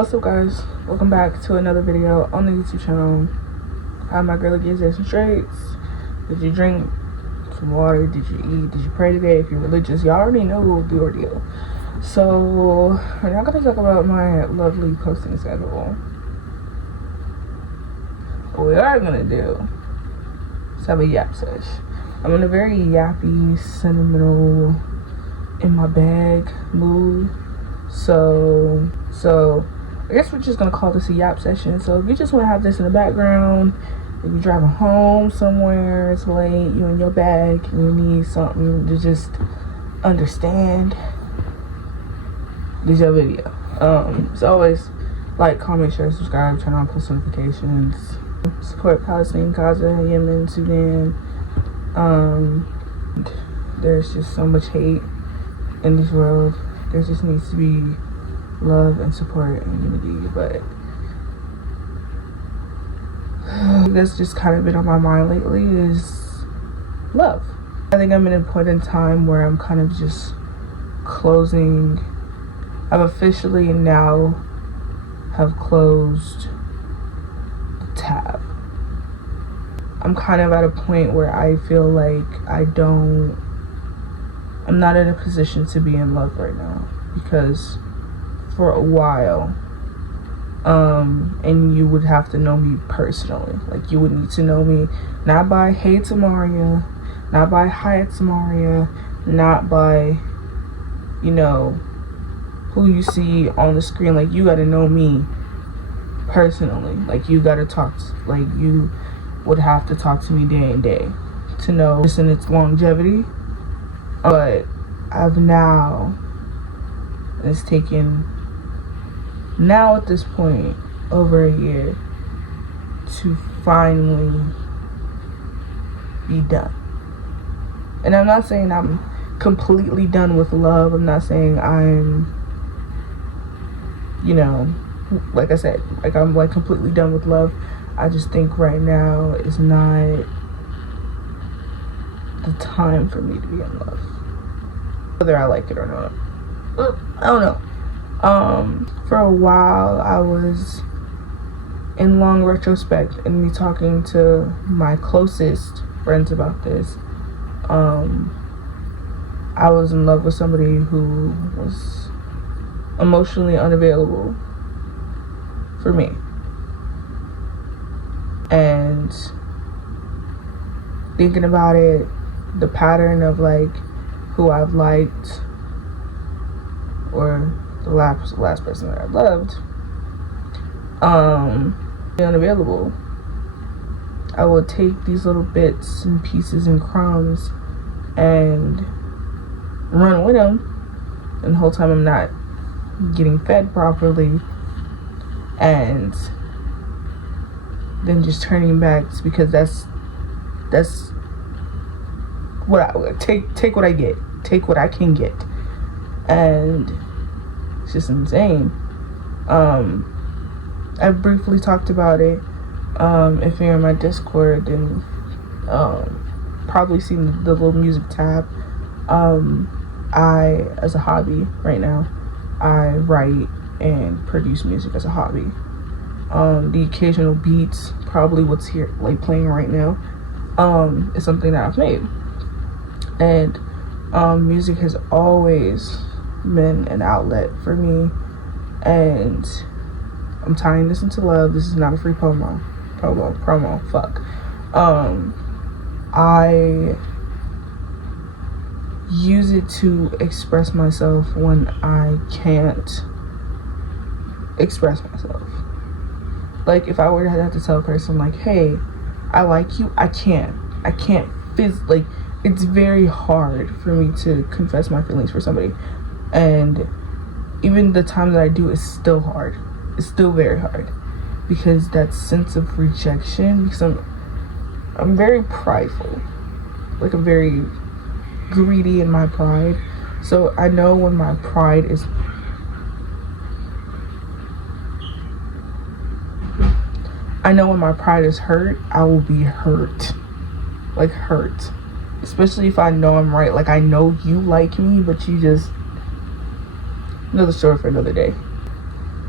What's up, guys? Welcome back to another video on the YouTube channel. How my girl gets some straights. Did you drink some water? Did you eat? Did you pray today? If you're religious, y'all already know the ordeal. So we're not gonna talk about my lovely posting schedule. What we are gonna do is have a yap sesh. I'm in a very yappy, sentimental, in my bag mood. So I guess we're just gonna call this a yap session. So if you just want to have this in the background, if you're driving home somewhere, it's late, you're in your bag, and you need something to just understand, this is your video. As always, like, comment, share, subscribe, turn on post notifications, support Palestine, Gaza, Yemen, Sudan. There's just so much hate in this world. There just needs to be love and support and unity, but that's just kind of been on my mind lately is love. I think I'm in a point in time where I'm kind of just closing. I've officially now have closed the tab. I'm kind of at a point where I feel like I'm not in a position to be in love right now, because for a while, and you would have to know me personally. Like, you would need to know me not by Heyitsamariyah, not by Heyitsamariyah, not by, you know, who you see on the screen. Like, you gotta know me personally. Like, you gotta you would have to talk to me day and day to know this and its longevity. But it's taken now at this point over a year to finally be done. And I'm not saying I'm completely done with love. I'm not saying I'm, you know, like I said, like I'm like completely done with love. I just think right now is not the time for me to be in love, whether I like it or not. I don't know. For a while I was, in long retrospect, and me talking to my closest friends about this, I was in love with somebody who was emotionally unavailable for me. And thinking about it, the pattern of like who I've liked, or the last person that I loved, unavailable, I would take these little bits and pieces and crumbs and run with them, and the whole time I'm not getting fed properly, and then just turning back because that's what I take what I get, take what I can get, and it's just insane. I briefly talked about it. If you're in my Discord, then probably seen the little music tab. I, as a hobby right now, I write and produce music as a hobby. The occasional beats, probably what's here like playing right now, is something that I've made. And music has always been an outlet for me, and I'm tying this into love. This is not a free promo, fuck. I use it to express myself when I can't express myself. Like, if I were to have to tell a person like, hey, I like you, I can't like, it's very hard for me to confess my feelings for somebody. And even the time that I do is still hard. It's still very hard, because that sense of rejection, because I'm very prideful. Like, I'm very greedy in my pride. So I know when my pride is hurt, I will be hurt. Like, hurt. Especially if I know I'm right. Like, I know you like me, but you just, another story for another day.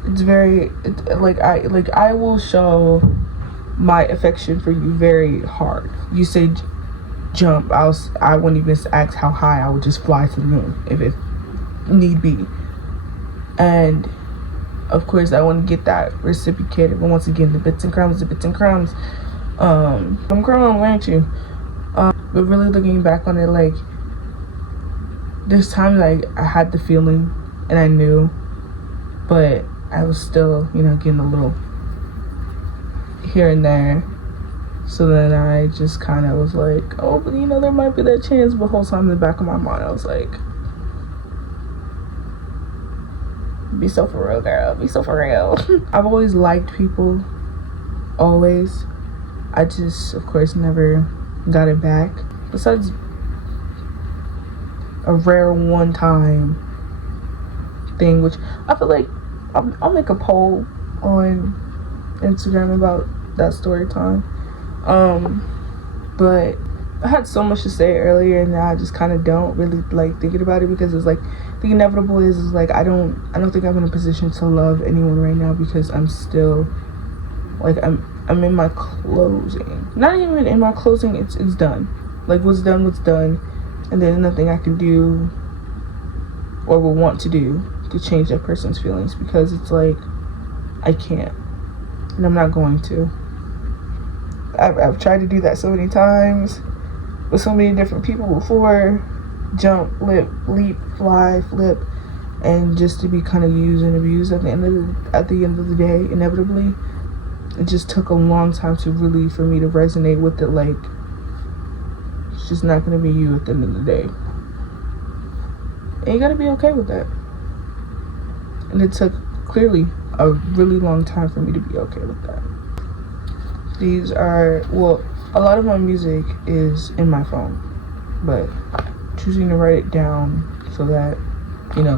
it's very I will show my affection for you very hard. You say jump, I wouldn't even ask how high. I would just fly to the moon if it need be. And of course I want to get that reciprocated, but once again, the bits and crumbs. I'm growing, aren't you? But really looking back on it, like, there's times I had the feeling and I knew, but I was still, getting a little here and there. So then I just kind of was like, oh, but there might be that chance. But the whole time in the back of my mind, I was like, be so for real, girl. Be so for real. I've always liked people. Always. I just, of course, never got it back. Besides a rare one-time thing, which I feel like I'll make a poll on Instagram about that story time. But I had so much to say earlier, and now I just kind of don't really like thinking about it, because it's like the inevitable is like I don't think I'm in a position to love anyone right now, because I'm still like I'm in my closing. Not even in my closing. It's done. Like what's done, and there's nothing I can do or will want to do to change that person's feelings, because it's like I can't, and I'm not going to. I've tried to do that so many times with so many different people before. Jump, leap, fly, flip, and just to be kind of used and abused at the end of the day, inevitably. It just took a long time for me to resonate with it. Like, it's just not gonna be you at the end of the day, and you gotta be okay with that. And it took clearly a really long time for me to be okay with that. These are, well, a lot of my music is in my phone, but choosing to write it down so that,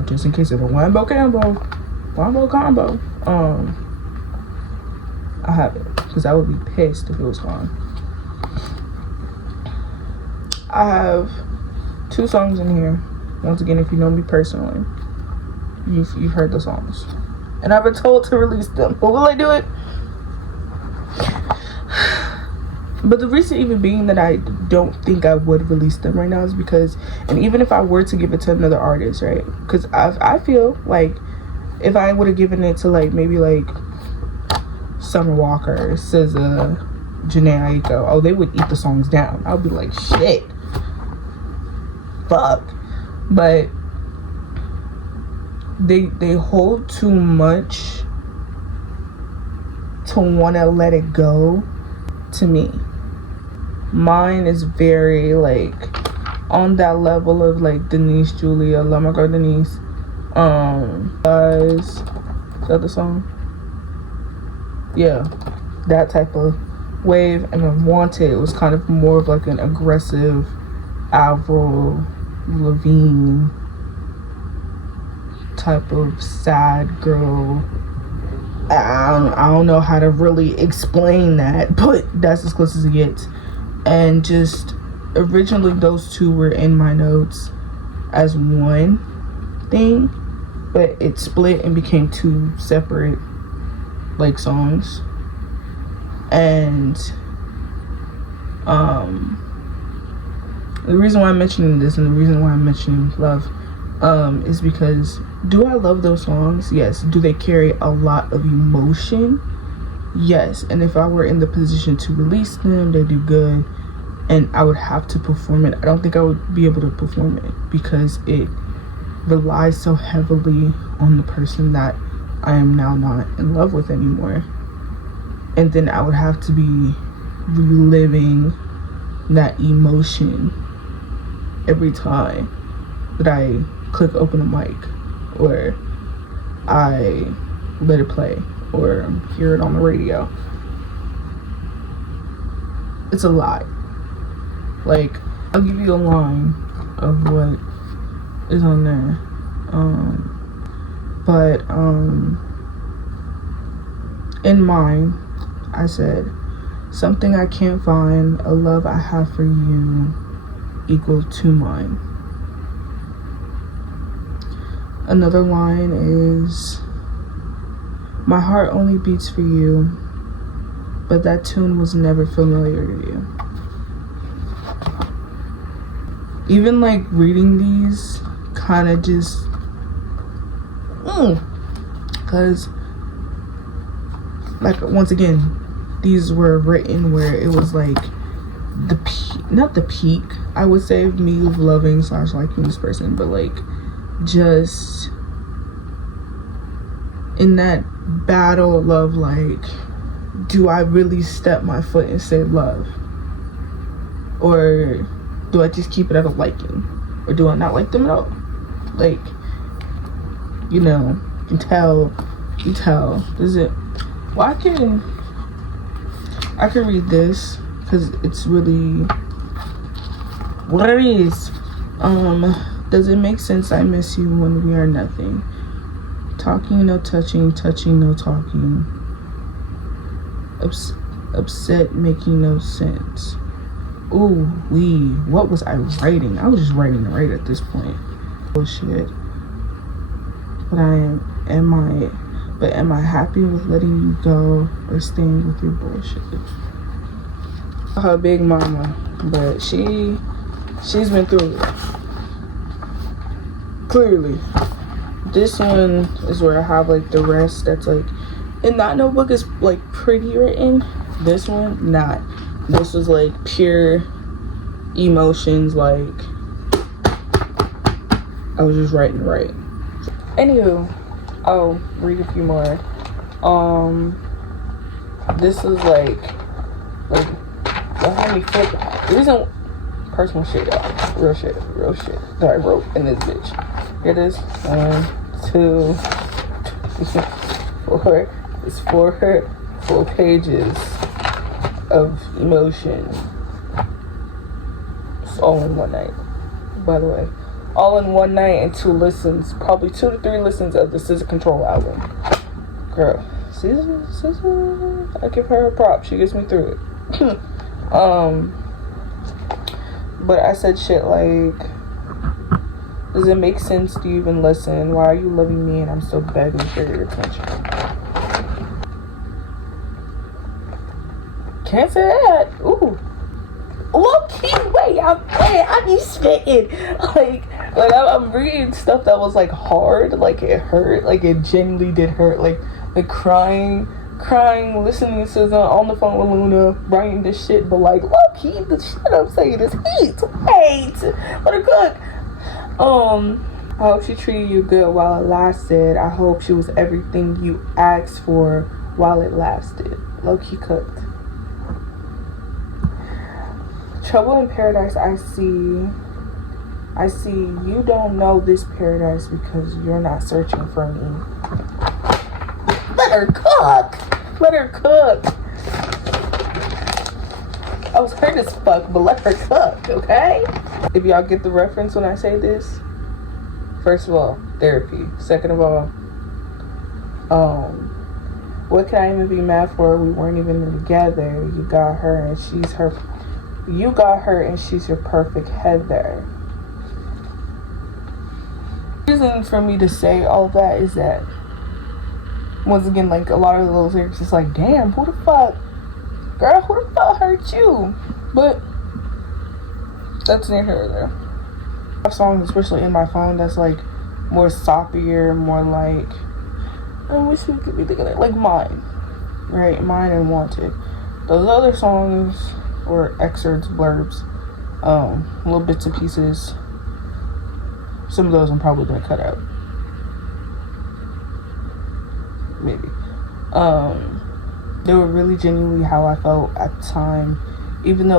just in case of a wombo combo, I have it, because I would be pissed if it was gone. I have 2 songs in here. Once again, if you know me personally, you've heard the songs, and I've been told to release them, but will I do it? But the reason even being that I don't think I would release them right now is because, and even if I were to give it to another artist, right? Because I feel like if I would have given it to maybe Summer Walker, SZA, Jhené Aiko, they would eat the songs down. I would be like, shit, fuck. But they hold too much to want to let it go. To me, mine is very on that level of Denise Julia, love my girl Denise. Is that the song? Yeah, that type of wave. And then Wanted, it was kind of more of an aggressive Avril Lavigne type of sad girl. I don't know how to really explain that, but that's as close as it gets. And just originally those 2 were in my notes as one thing, but it split and became 2 separate songs. And the reason why I'm mentioning this and the reason why I'm mentioning love is because, do I love those songs? Yes. Do they carry a lot of emotion? Yes. And if I were in the position to release them, they do good, and I would have to perform it. I don't think I would be able to perform it, because it relies so heavily on the person that I am now not in love with anymore. And then I would have to be reliving that emotion every time that I click open a mic, or I let it play, or hear it on the radio. It's a lot. I'll give you a line of what is on there. In mine, I said, something I can't find, a love I have for you equal to mine. Another line is, My heart only beats for you, but that tune was never familiar to you. Even like reading these kind of just because like once again, these were written where it was like not the peak, I would say, of me loving / liking this person, but like just in that battle of like, do I really step my foot and say love, or do I just keep it at a liking, or do I not like them at all? Like, you know, you tell is it, well, I can read this because it's really what it is. Does it make sense I miss you when we are nothing? Talking, no touching, touching, no talking. Upset, making no sense. Ooh, what was I writing? I was just writing to write at this point. Bullshit. But am I happy with letting you go or staying with your bullshit? Her big mama, but she's been through it. Clearly. This one is where I have like the rest that's like, and that notebook is like pretty written. This one, not. This was like pure emotions, like I was just writing to write. Anywho, I'll read a few more. This is like don't have me flip. The reason, personal shit, y'all, real shit that I wrote in this bitch. Here it is. 1, 2, 4. It's 4 pages of emotion. It's all in one night, by the way. All in one night and 2 listens, probably 2 to 3 listens of the SZA Control album. Girl, SZA, I give her a prop. She gets me through it. But I said shit like, does it make sense? Do you even listen? Why are you loving me and I'm still begging for your attention? Can't say that. Ooh. Low key, wait, I be spitting. Like I'm reading stuff that was like hard, like it hurt, like it genuinely did hurt, like crying, listening to SZA on the phone with Luna, writing this shit, but like low key, the shit I'm saying is hate. Let her cook. I hope she treated you good while it lasted. I hope she was everything you asked for while it lasted. Low key cooked. Trouble in paradise, I see you don't know this paradise because you're not searching for me. Let her cook. I was hurt as fuck, but let her cook, okay? If y'all get the reference when I say this, first of all, therapy. Second of all, what can I even be mad for? We weren't even together. You got her and she's your perfect Heather. The reason for me to say all that is that, once again, like a lot of those lyrics, it's like, damn, who the fuck hurt you? But that's near here or there. I have songs, especially in my phone, that's like more soppier, more like, I wish we could be thinking it, like Mine, right? Mine and Wanted. Those other songs or excerpts, blurbs, little bits and pieces. Some of those I'm probably gonna cut out. Maybe. They were really genuinely how I felt at the time. Even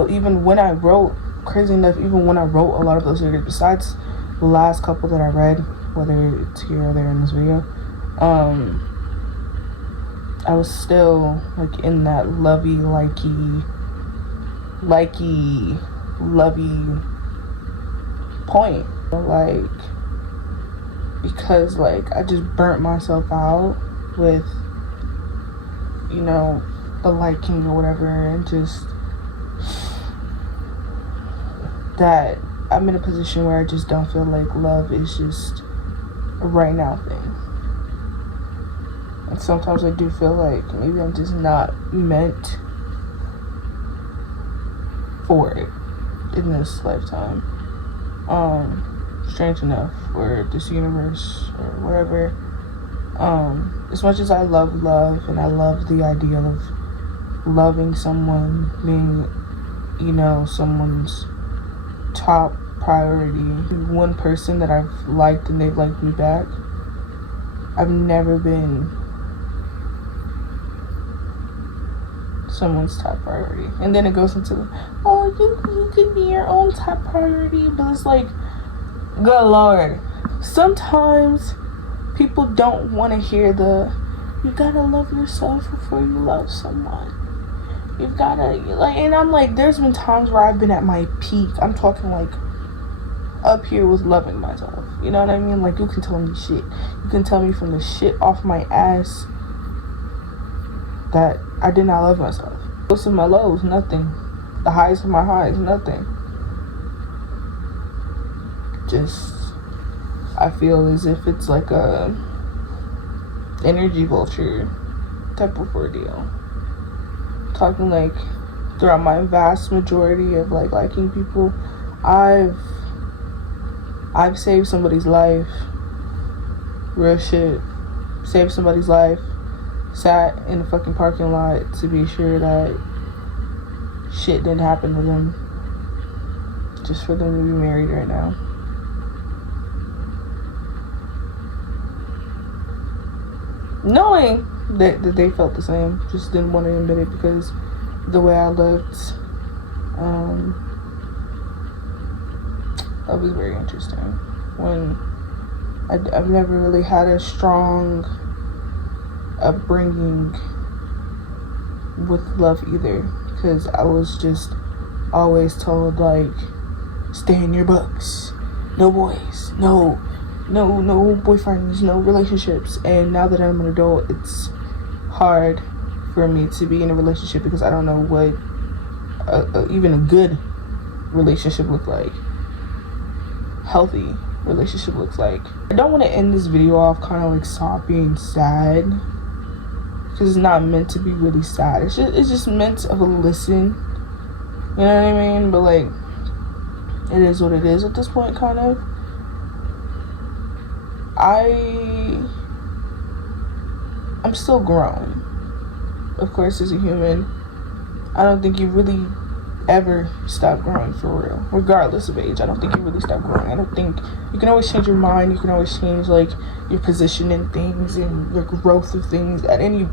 when I wrote, crazy enough, even when I wrote a lot of those lyrics, besides the last couple that I read, whether it's here or there in this video, I was still like in that lovey point, like, because like I just burnt myself out with, you know, the liking or whatever, and just that I'm in a position where I just don't feel like love is just a right now thing. And sometimes I do feel like maybe I'm just not meant for it in this lifetime. Strange enough, or this universe, or wherever. As much as I love love, and I love the idea of loving someone, being, you know, someone's top priority, one person that I've liked and they've liked me back, I've never been someone's top priority. And then it goes into, oh, you could be your own top priority, but it's like, good Lord, sometimes people don't want to hear you gotta love yourself before you love someone. You've gotta, like, and I'm like, there's been times where I've been at my peak. I'm talking like up here with loving myself. You know what I mean? Like, you can tell me shit. You can tell me from the shit off my ass that I did not love myself. Lows of my lows, nothing. The highs of my highs, nothing. Just, I feel as if it's like a energy vulture type of ordeal. Talking like throughout my vast majority of like liking people, I've saved somebody's life. Real shit. Saved somebody's life. Sat in the fucking parking lot to be sure that shit didn't happen to them. Just for them to be married right now. Knowing that they felt the same, just didn't want to admit it because the way I looked. That was very interesting. When I've never really had a strong upbringing with love either, because I was just always told, like, stay in your books, no boys, no boyfriends, no relationships. And now that I'm an adult, it's hard for me to be in a relationship because I don't know what even a good relationship looks like, healthy relationship looks like. I don't want to end this video off kind of like soppy and sad, because it's not meant to be really sad. It's just meant of a listen, you know what I mean? But like, it is what it is at this point, kind of. I'm still grown, of course, as a human. I don't think you really ever stop growing for real, regardless of age. I don't think you really stop growing. I don't think you can always change your mind. You can always change like your position in things and your growth of things at any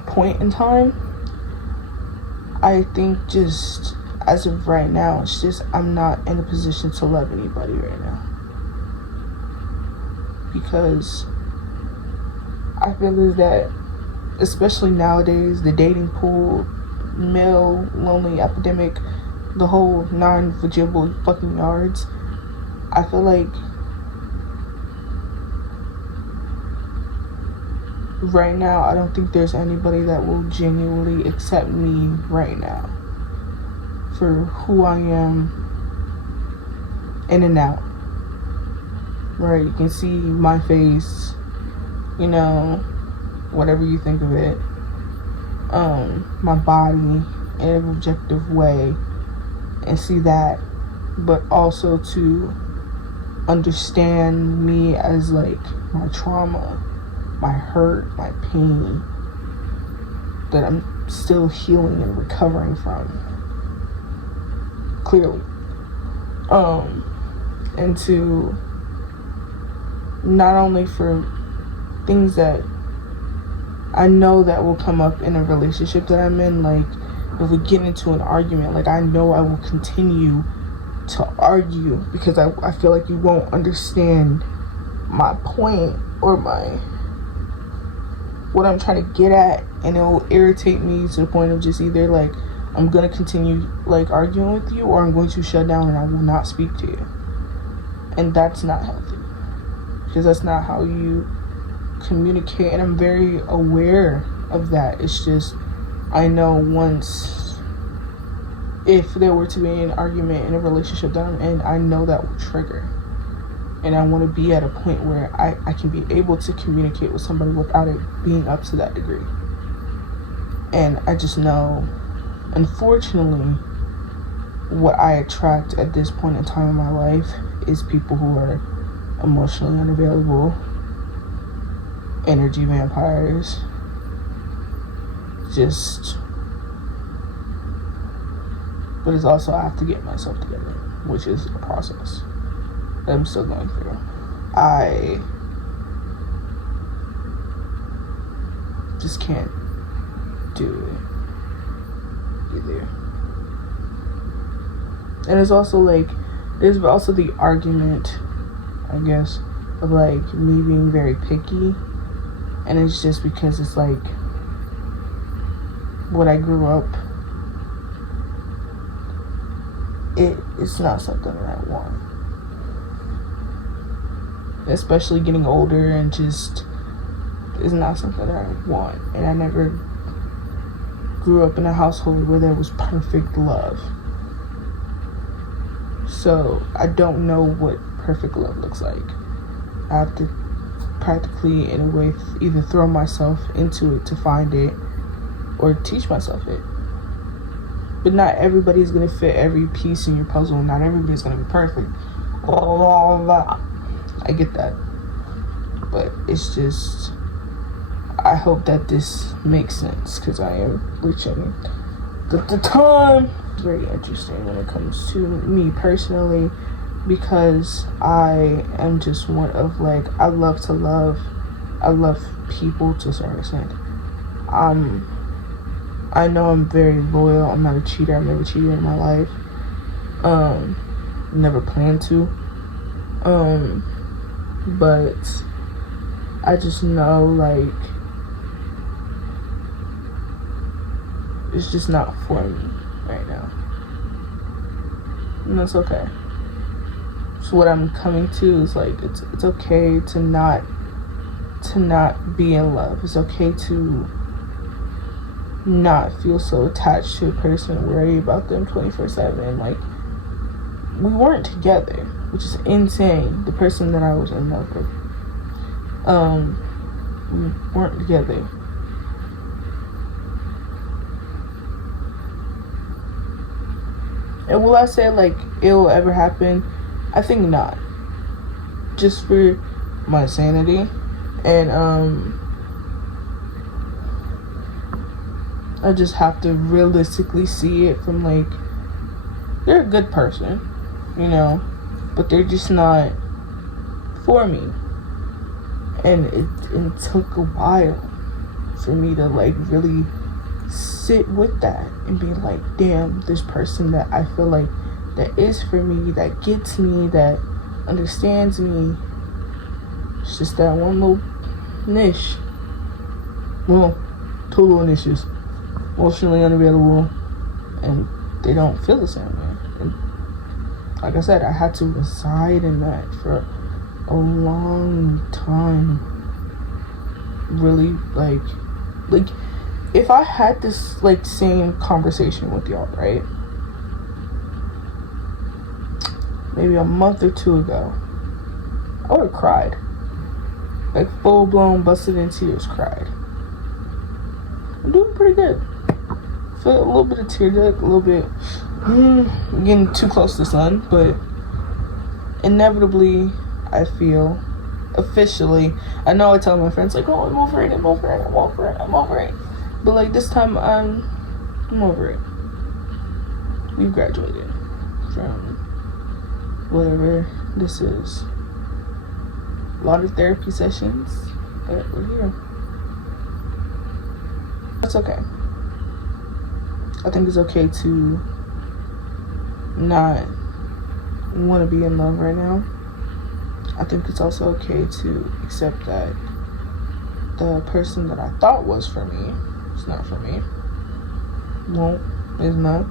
point in time. I think just as of right now, it's just I'm not in a position to love anybody right now, because I feel as that, especially nowadays, the dating pool, male lonely epidemic, the whole 9 vajillion fucking yards, I feel like right now I don't think there's anybody that will genuinely accept me right now for who I am in and out. Right, you can see my face, you know, whatever you think of it, my body in an objective way, and see that, but also to understand me as like my trauma, my hurt, my pain that I'm still healing and recovering from, clearly, and to not only for things that I know that will come up in a relationship that I'm in, like if we get into an argument, like I know I will continue to argue because I feel like you won't understand my point or what I'm trying to get at, and it will irritate me to the point of just either like I'm gonna continue like arguing with you, or I'm going to shut down and I will not speak to you. And that's not healthy, because that's not how you communicate, and I'm very aware of that. It's just I know once, if there were to be an argument in a relationship that I'm in, I know that will trigger. And I want to be at a point where I can be able to communicate with somebody without it being up to that degree. And I just know, unfortunately, what I attract at this point in time in my life is people who are emotionally unavailable, energy vampires, but it's also I have to get myself together, which is a process that I'm still going through. I just can't do it either. And it's also like, there's also the argument, I guess, of like me being very picky. And it's just because it's like what I grew up, it's not something that I want. Especially getting older, and just is not something that I want. And I never grew up in a household where there was perfect love. So I don't know what perfect love looks like. I have to practically, in a way, either throw myself into it to find it or teach myself it. But not everybody's gonna fit every piece in your puzzle. Not everybody's gonna be perfect. I get that. But it's just, I hope that this makes sense, because I am reaching the time. It's very interesting when it comes to me personally, because I am just one of like, I love to love. I love people to a certain extent. I know I'm very loyal. I'm not a cheater. I've never cheated in my life. Never planned to. But I just know, like, it's just not for me right now. And that's okay. So what I'm coming to is like, it's okay to not be in love. It's okay to not feel so attached to a person, worry about them 24/7. Like, we weren't together, which is insane. The person that I was in love with, we weren't together. And will I say like it'll ever happen? I think not. Just for my sanity. And I just have to realistically see it from like, they're a good person, you know, but they're just not for me. And it took a while for me to like really sit with that and be like, damn, this person that I feel like that is for me, that gets me, that understands me, it's just that one little niche. Well, two little niches. Emotionally unavailable, and they don't feel the same way. And like I said, I had to reside in that for a long time. Really, like if I had this like same conversation with y'all, right, maybe a month or two ago, I would have cried. Like, full blown busted in tears, cried. I'm doing pretty good. Feel a little bit of tear duct, a little bit getting too close to the sun, but inevitably I feel officially, I know I tell my friends like, oh, I'm over it, but like this time I'm over it. We've graduated from whatever this is. A lot of therapy sessions, but we're here. That's okay. I think it's okay to not want to be in love right now. I think it's also okay to accept that the person that I thought was for me is not for me. No, it's not.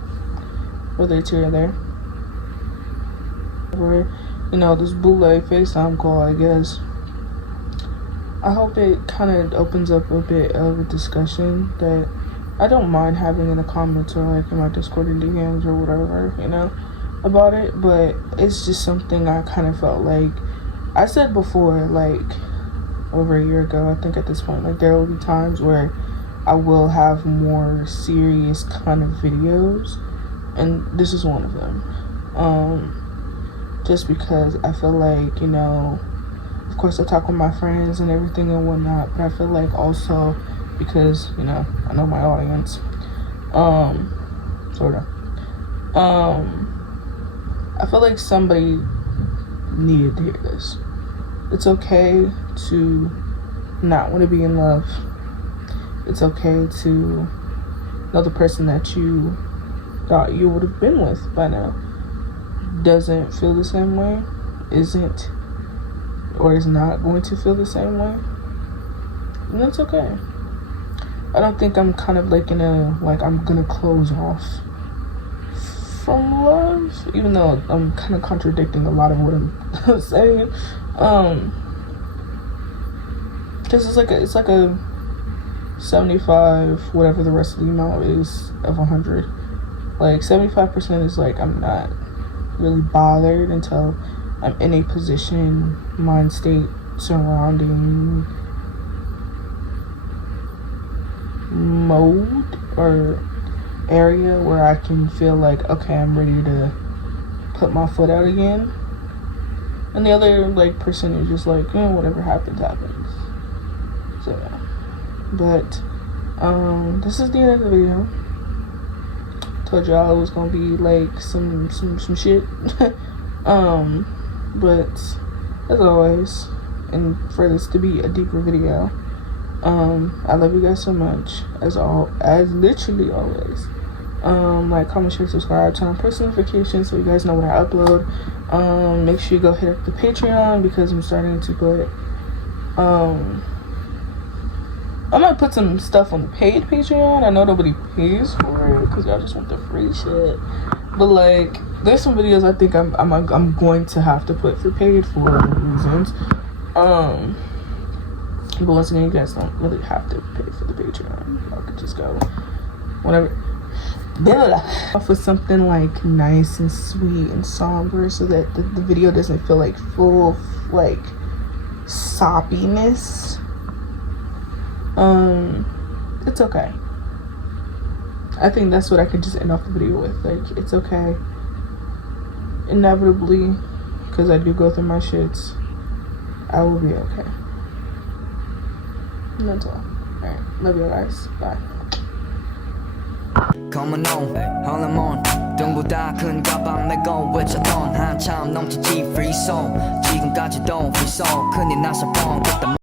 Whether it's here or there. Or, you know, this bootleg FaceTime call, I guess. I hope it kind of opens up a bit of a discussion that I don't mind having in the comments or like in my Discord and DMs or whatever, you know, about it. But it's just something I kind of felt like I said before, like over a year ago, I think at this point, like there will be times where I will have more serious kind of videos, and this is one of them. Just because I feel like, you know, of course I talk with my friends and everything and whatnot, but I feel like also because, you know, I know my audience, sort of. I feel like somebody needed to hear this. It's okay to not want to be in love. It's okay to know the person that you thought you would have been with by now doesn't feel the same way, isn't, or is not going to feel the same way. And that's okay. I don't think I'm kind of like I'm gonna close off from love, even though I'm kind of contradicting a lot of what I'm saying. Because it's like a 75, whatever the rest of the amount is of 100. Like 75% is like I'm not really bothered until I'm in a position, mind state, surrounding mode or area where I can feel like, okay, I'm ready to put my foot out again. And the other like percentage is like, whatever happens. So yeah. But this is the end of the video. Told y'all it was gonna be like some shit. But as always, and for this to be a deeper video, I love you guys so much, as literally always. Like, comment, share, subscribe, turn on post notifications so you guys know when I upload. Make sure you go hit up the Patreon, because I'm starting to put I might put some stuff on the paid Patreon. I know nobody pays for it because y'all just want the free shit. But like, there's some videos I think I'm going to have to put for paid for reasons. But once again, you guys don't really have to pay for the Patreon. Y'all could just go whatever. Off with something like nice and sweet and somber, so that the video doesn't feel like full of like soppiness. It's okay. I think that's what I can just end off the video with. Like, it's okay. Inevitably, because I do go through my shits, I will be okay. And that's all. Alright, love you guys. Bye. Come on, hormone 눈보다 큰 가방 메고 외쳤던 한참 넘치지 free song 지금까지도 free song 큰일 나서 뻥